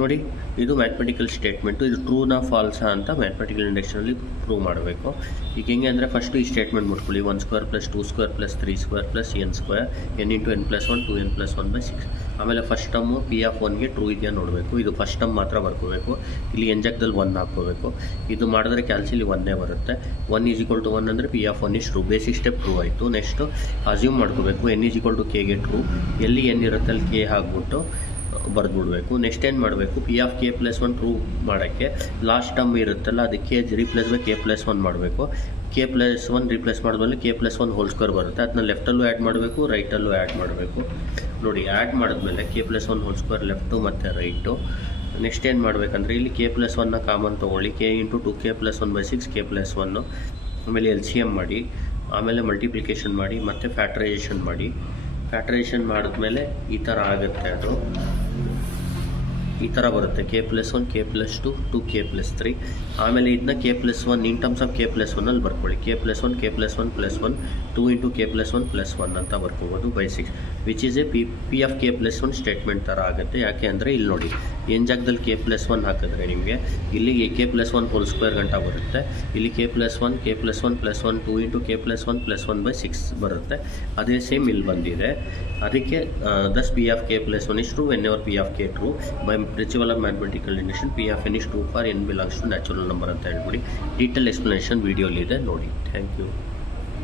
ನೋಡಿ, ಇದು mathematical statement. ಇದು ಟ್ರೂನಾ ಫಾಲ್ಸಾ ಅಂತ ಮ್ಯಾಥಮೆಟಿಕಲ್ ಇಂಡಕ್ಷನಲ್ಲಿ ಪ್ರೂವ್ ಮಾಡಬೇಕು. ಈಗ ಹೆಂಗೆ ಅಂದರೆ ಫಸ್ಟು ಈ statement ಮುಟ್ಕೊಳ್ಳಿ. 1² + 2² + 3² + n², n × n + 1 2n + 1/6. ಆಮೇಲೆ ಫಸ್ಟ್ ಟರ್ಮು P(1)ಗೆ ಟ್ರೂ ಇದೆಯಾ ನೋಡಬೇಕು. ಇದು ಫಸ್ಟ್ ಟರ್ಮ್ ಮಾತ್ರ ಬರ್ಕೋಬೇಕು. ಇಲ್ಲಿ n ಜಾಗದಲ್ಲಿ 1 ಹಾಕ್ಕೋಬೇಕು. ಇದು ಮಾಡಿದ್ರೆ ಕ್ಯಾಲ್ಸಿಲಿ 1 ಬರುತ್ತೆ. 1 = 1 ಅಂದರೆ P(1) is true. Basic step true ಆಯಿತು. ನೆಕ್ಸ್ಟು ಅಸ್ಯೂಮ್ ಮಾಡ್ಕೋಬೇಕು. n = k ಗೆ ಟ್ರೂ. ಎಲ್ಲಿ n ಇರುತ್ತೆ ಅಲ್ಲಿ k ಹಾಕ್ಬಿಟ್ಟು ಬರೆದ್ಬಿಡ್ಬೇಕು. ನೆಕ್ಸ್ಟ್ ಏನು ಮಾಡಬೇಕು, Pk + 1 ಟ್ರೂ ಮಾಡೋಕ್ಕೆ ಲಾಸ್ಟ್ ಟರ್ಮ್ ಇರುತ್ತಲ್ಲ ಅದಕ್ಕೆ ರೀಪ್ಲೇಸ್ ಬೈ k + 1 ಮಾಡಬೇಕು. k + 1 ರೀಪ್ಲೇಸ್ ಮಾಡಿದ್ಮೇಲೆ k + 1 ಹೋಲ್² ಬರುತ್ತೆ. ಅದನ್ನ ಲೆಫ್ಟಲ್ಲೂ ಆ್ಯಡ್ ಮಾಡಬೇಕು, ರೈಟಲ್ಲೂ ಆ್ಯಡ್ ಮಾಡಬೇಕು. ನೋಡಿ, ಆ್ಯಡ್ ಮಾಡಿದ್ಮೇಲೆ k + 1 ಹೋಲ್² ಲೆಫ್ಟು ಮತ್ತು ರೈಟು. ನೆಕ್ಸ್ಟ್ ಏನು ಮಾಡಬೇಕಂದ್ರೆ ಇಲ್ಲಿ k + 1ನ ಕಾಮನ್ ತೊಗೊಳ್ಳಿ. k × 2k + 1/6 k + 1. ಆಮೇಲೆ LCM ಮಾಡಿ, ಆಮೇಲೆ ಮಲ್ಟಿಪ್ಲಿಕೇಶನ್ ಮಾಡಿ, ಮತ್ತು ಫ್ಯಾಕ್ಟರೈಸೇಷನ್ ಮಾಡಿ. ಫ್ಯಾಕ್ಟರೈಸೇಷನ್ ಮಾಡಿದ್ಮೇಲೆ ಈ ಥರ ಆಗುತ್ತೆ. ಅದು ಈ ಥರ ಬರುತ್ತೆ. k + 1 k + 2 2k + 3. ಆಮೇಲೆ ಇದನ್ನ k + 1 in terms of k + 1 ಬರ್ಕೊಳ್ಳಿ. k + 1 k + 1 + 1 2 × k + 1 + 1 ಅಂತ ಬರ್ಕೋಬೋದು /6, which is A Pk + 1 statement ಥರ ಆಗುತ್ತೆ. ಯಾಕೆ ಅಂದರೆ ಇಲ್ಲಿ ನೋಡಿ, n ಜಾಗದಲ್ಲಿ k + 1 ಹಾಕಿದ್ರೆ ನಿಮಗೆ ಇಲ್ಲಿಗೆ k + 1 ಹೋಲ್² ಗಂಟ ಬರುತ್ತೆ. ಇಲ್ಲಿ k + 1 k + 1 + 1 2 × k + 1 + 1/6 ಬರುತ್ತೆ. ಅದೇ ಸೇಮ್ ಇಲ್ಲಿ ಬಂದಿದೆ. ಅದಕ್ಕೆ ದಸ್ Pk + 1 is true whenever Pk true by principle of mathematical induction. Pn is true for n belongs to natural number ಅಂತ ಹೇಳ್ಬಿಡಿ. ಡೀಟೇಲ್ ಎಕ್ಸ್ಪ್ಲನೇಷನ್ ವೀಡಿಯೋಲಿದೆ ನೋಡಿ. Thank you.